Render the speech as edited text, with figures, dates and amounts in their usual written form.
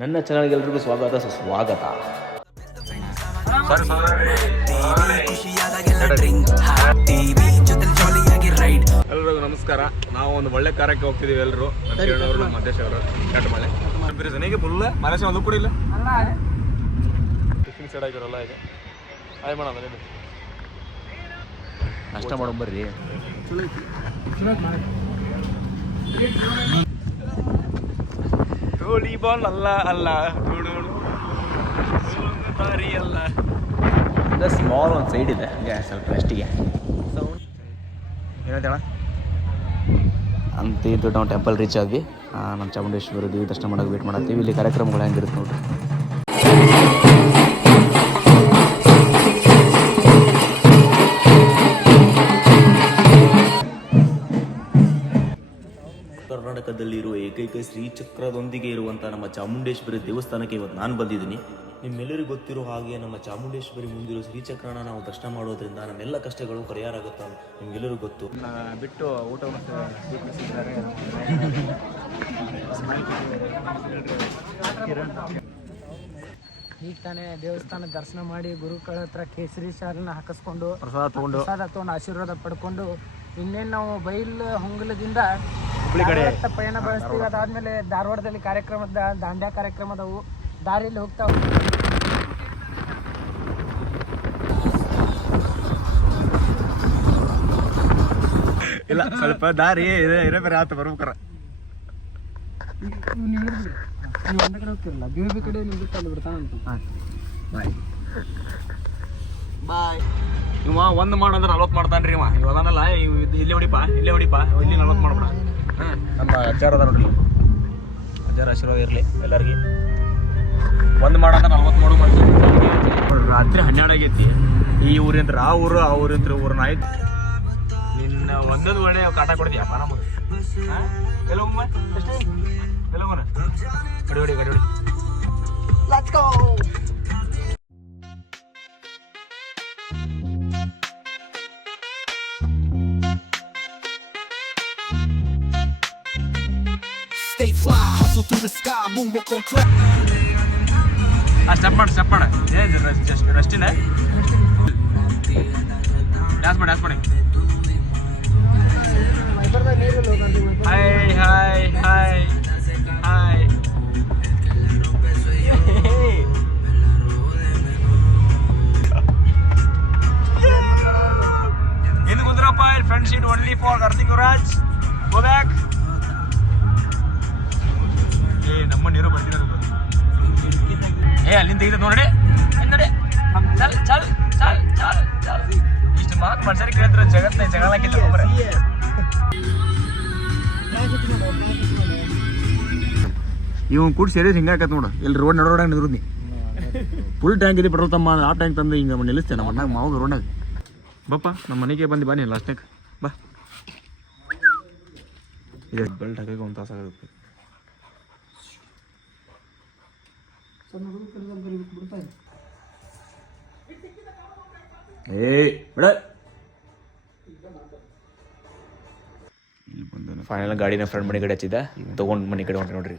ನನ್ನ ಚಾನಲ್ಗೆ ಎಲ್ರಿಗೂ ಸ್ವಾಗತ ಸುಸ್ವಾಗತ. ಎಲ್ರಿಗೂ ನಮಸ್ಕಾರ. ನಾವು ಒಂದು ಒಳ್ಳೆ ಕಾರ್ಯಕ್ಕೆ ಹೋಗ್ತಿದ್ದೀವಿ. ಎಲ್ಲರೂ ನಮ್ಮ ಮಹೇಶ್ ಅವರು ಕಟ್ ಮಳೆ ನನಗೆ ಫುಲ್ ಮನೇಶ ಒಂದು ಕೂಡ ಇಲ್ಲ ಟಿಫಿನ್ ಸೈಡ್ ಆಗಿರಲ್ಲ. ಈಗ ಆಯ್ ಮಾಡೋಣ ನಾಷ್ಟ ಮಾಡೋ ಬರ್ರಿ. ಟೋಲಿ ಬಾಲ್ ಅಲ್ಲ ಅಲ್ಲ ಬಾರಿ ಅಲ್ಲ. ಸ್ಮಾಲ್ ಒಂದು ಸೈಡ್ ಇದೆ ಹಂಗೆ ಸ್ವಲ್ಪ ರೆಸ್ಟಿಗೆ ಏನಂತೇಳ ಅಂತ ಇದು ನಾವು ಟೆಂಪಲ್ ರೀಚ್ ಆದ್ವಿ. ನಮ್ಮ ಚಾಮುಂಡೇಶ್ವರಿ ದೇವಿ ದರ್ಶನ ಮಾಡೋಕೆ ವೇಟ್ ಮಾಡತ್ತೀವಿ. ಇಲ್ಲಿ ಕಾರ್ಯಕ್ರಮಗಳು ಹೆಂಗಿರುತ್ತೆ ನೋಡ್ರಿ. ಕರ್ನಾಟಕದಲ್ಲಿರುವ ಏಕೈಕ ಶ್ರೀಚಕ್ರದೊಂದಿಗೆ ಇರುವಂಥ ನಮ್ಮ ಚಾಮುಂಡೇಶ್ವರಿ ದೇವಸ್ಥಾನಕ್ಕೆ ಇವತ್ತು ನಾನು ಬಂದಿದ್ದೀನಿ. ನಿಮ್ಮೆಲ್ಲರಿಗೂ ಗೊತ್ತಿರೋ ಹಾಗೆ ನಮ್ಮ ಚಾಮುಂಡೇಶ್ವರಿ ಮುಂದಿರೋ ಶ್ರೀಚಕ್ರನ ನಾವು ದರ್ಶನ ಮಾಡೋದ್ರಿಂದ ನಮ್ಮೆಲ್ಲ ಕಷ್ಟಗಳು ಪರಿಹಾರ ಆಗುತ್ತೆ ನಿಮ್ಗೆಲ್ಲರಿಗೂ ಗೊತ್ತು. ಬಿಟ್ಟು ಊಟವನ್ನು ಸ್ವೀಕರಿಸಿದ್ದಾರೆ. ಈಗ ತಾನೇ ದೇವಸ್ಥಾನ ದರ್ಶನ ಮಾಡಿ ಗುರುಗಳ ಹತ್ರ ಕೇಸರಿ ಶಾಲನ್ನ ಹಾಕಿಸ್ಕೊಂಡು ಪ್ರಸಾದ ತಗೊಂಡು ಆಶೀರ್ವಾದ ಪಡ್ಕೊಂಡು ಇನ್ನೇನು ನಾವು ಬೈಲ್ ಹೊಂಗಲದಿಂದ ಹುಬ್ಳಿ ಕಡೆ ಪಯಣ ಬೆಳೆಸ್ತೀವಿ. ಅದಾದ್ಮೇಲೆ ಧಾರವಾಡದಲ್ಲಿ ದಾಂಡ್ಯಾ ಕಾರ್ಯಕ್ರಮದವು ದಾರಿಯಲ್ಲಿ ಹೋಗ್ತಾವ. ಇಲ್ಲ ಸ್ವಲ್ಪ ದಾರಿ ಬೇರೆ ಆತ ಬರ್ಬೇಕಾರ. ನೀವು ಒಂದ ಕಡೆ ಹೋಗ್ತಿರಲ್ಲ, ಬಿ ಕಡೆ ನಿಮ್ಗೆ ಅಲ್ಲಿ ಬಿಡ್ತಾನಂತ. ಬಾಯ್ ಇವ ಒಂದು ಮಾಡಂದ್ರೆ 40 ಮಾಡ್ತಾನ್ರಿ. ಇವ ಅದನ್ನಲ್ಲ ಇಲ್ಲೇ ಹೊಡಿಪ ಇಲ್ಲಿ 40 ಮಾಡ್ಬೇಡ. ನಮ್ಮ ಅಜ್ಜಾರ ಅದ ನೋಡ್ರಿ, ಅಜ್ಜಾರ ಆಶೀರ್ವಾದ ಇರಲಿ ಎಲ್ಲರಿಗೆ. ಒಂದು ಮಾಡಂದ್ರೆ 40 ಮಾಡ್ತಾನೆ. ರಾತ್ರಿ 12 ಆಗೈತಿ. ಈ ಊರಿಂತ್ರ ಆ ಊರಿಂತ್ರ ಊರನ್ನ ಆಯ್ತು. ನಿನ್ನ ಒಂದೊಂದು ಒಳ್ಳೆ ಕಾಟ ಕೊಡ್ತೀಯಪ್ಪ ನಮಗೆ. ಎಲ್ಲ ಹೋಗಮ್ಮ ಎಷ್ಟು ಎಲ್ಲ ಹೋಗೋಣ. ಗಡಿ let's go. Stay fly, hustle through the sky, moonwalk on track. Step ಮಾಡು ರೆಸ್ಟಿನ ಡ್ಯಾನ್ಸ್ ಮಾಡಿ. Hi hi hi hi. ಎಂದು Kundrappa. Front seat only for Karthik Yuvaraj. Go back. ನಮ್ಮ ನೀರು ಬರ್ತಿರೋದು ಅಲ್ಲಿಂದ ತೆಗೆದ ನೋಡಿ. ಇಷ್ಟು ಮಾತು ಮನುಷ್ಯರಿಗೆ ಕೇಳಿದ್ರೆ ಜಗತ್ತಿನ ಜಗಳಕ್ಕಿಲ್ಲ. ಇವ್ ಕೂಡ ಸೇರಿ ಹಿಂಗಾಕತ್ ನೋಡು. ಇಲ್ಲಿ ರೋಡ್ ರೋಡಾಗ ನಿಂದ್ರದ್ನಿ. ಫುಲ್ ಟ್ಯಾಂಕ್ ಇದೆ ಪೆಟ್ರೋಲ್ ತಮ್ಮ. ಆ ಟ್ಯಾಂಕ್ ತಂದು ಹಿಂಗೆ ನಿಲ್ಲಿಸ್ತೇನೆ ನಮ್ಮ ಮಣ್ಣಾಗ ಮಾವಾಗ ರೋಡಾಗ. ಬಪ್ಪ ನಮ್ಮ ಮನೆಗೆ ಬಾ ನೀ ಲಾಸ್ಟ್ನಾಗ ಬಾ. ಇದೆ ಬೆಲ್ಟ್ ಹಾಕಕ್ಕೆ 1 ತಾಸು ಆಗುತ್ತೆ. ಫೈನಲ್ ಗಾಡಿನ ಫ್ರೆಂಡ್ ಮನೆ ಕಡೆ ಹಚ್ಚಿದ್ದ, ತೊಗೊಂಡು ಮನೆ ಕಡೆ ಹೊಂಟ್ರೆ ನೋಡ್ರಿ.